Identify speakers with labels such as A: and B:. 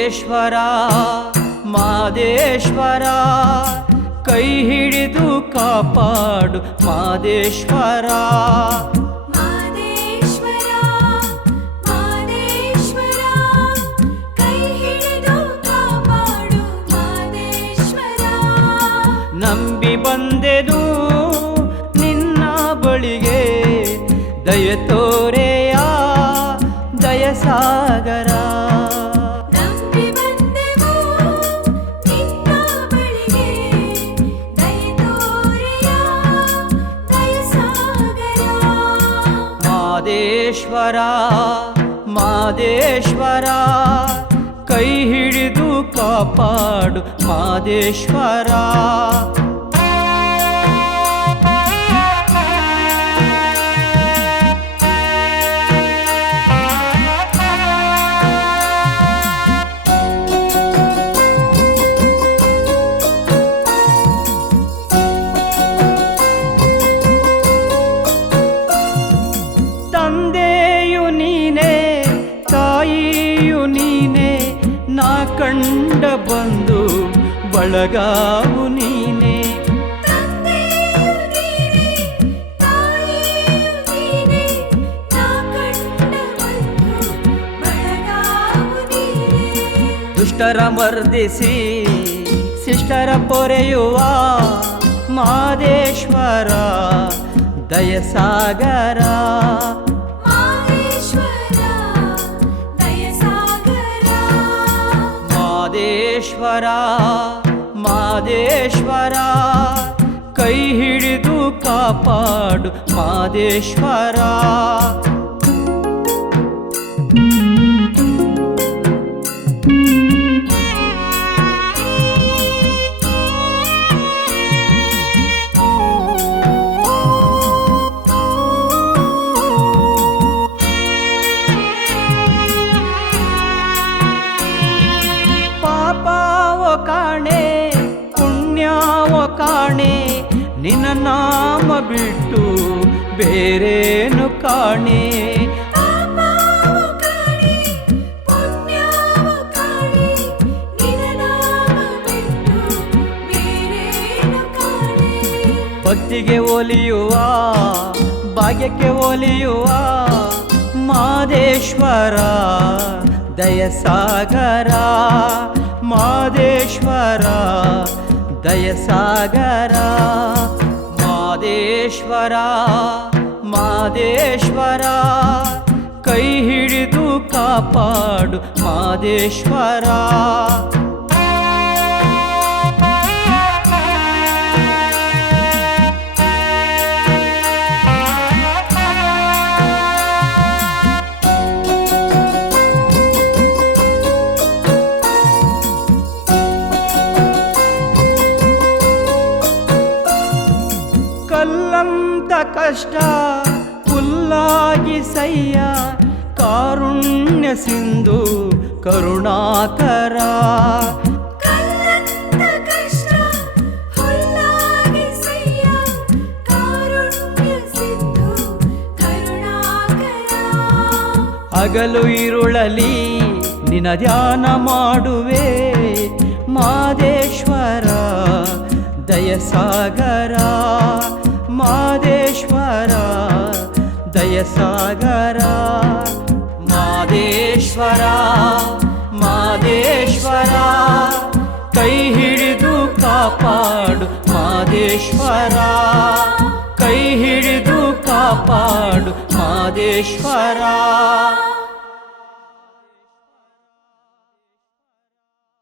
A: ಮಾದೇಶ್ವರ ಮಾದೇಶ್ವರ ಕೈ ಹಿಡಿದು ಕಾಪಾಡು ಮಾದೇಶ್ವರ ನಂಬಿ ಬಂದೆನು ನಿನ್ನ ಬಳಿಗೆ ದಯ ಮಾದೇಶ್ವರ ಮಾದೇಶ್ವರ ಕೈ ಹಿಡಿದು ಕಾಪಾಡು ಮಾದೇಶ್ವರ ಕಂಡ ಬಂದು ಬಳಗಾವು ನೀನೆ. ದುಷ್ಟರ ಮರ್ದಿಸಿ ಶಿಷ್ಟರ ಪೊರೆಯುವ ಮಾದೇಶ್ವರ ದಯಸಾಗರ.
B: ಮಾದೇಶ್ವರ
A: ಮಾದೇಶ್ವರ ಕೈ ಹಿಡಿದು ಕಾಪಾಡು ಮಾದೇಶ್ವರ ನಿನ್ನ ನಾಮ ಬಿಟ್ಟು ಬೇರೇನು ಕಾಣೆ? ಭಕ್ತಿಗೆ ಒಲಿಯುವ ಭಾಗ್ಯಕ್ಕೆ ಒಲಿಯುವ ಮಾದೇಶ್ವರ ದಯಸಾಗರ ಮಾದೇಶ್ವರ ದಯಸಾಗರ. ಮಾದೇಶ್ವರ ಮಾದೇಶ್ವರ ಕೈ ಹಿಡಿದು ಕಾಪಾಡು ಮಾದೇಶ್ವರ ಕಷ್ಟ ಪುಲ್ಲಾಗಿ ಸಯ್ಯ ಕಾರುಣ್ಯ ಸಿಂಧು ಕರುಣಾಕರ. ಹಗಲು ಇರುಳಲಿ ನಿನ ಧ್ಯಾನ ಮಾಡುವೆ ಮಾದೇಶ್ವರ ದಯಸಾಗರ. ದಯಸಾಗರ ಮಾದೇಶ್ವರ ಮಾದೇಶ್ವರ ಕೈ ಹಿಡಿದು ಕಾಪಾಡು ಮಾದೇಶ್ವರ ಕೈ ಹಿಡಿದು ಕಾಪಾಡು ಮಾದೇಶ್ವರ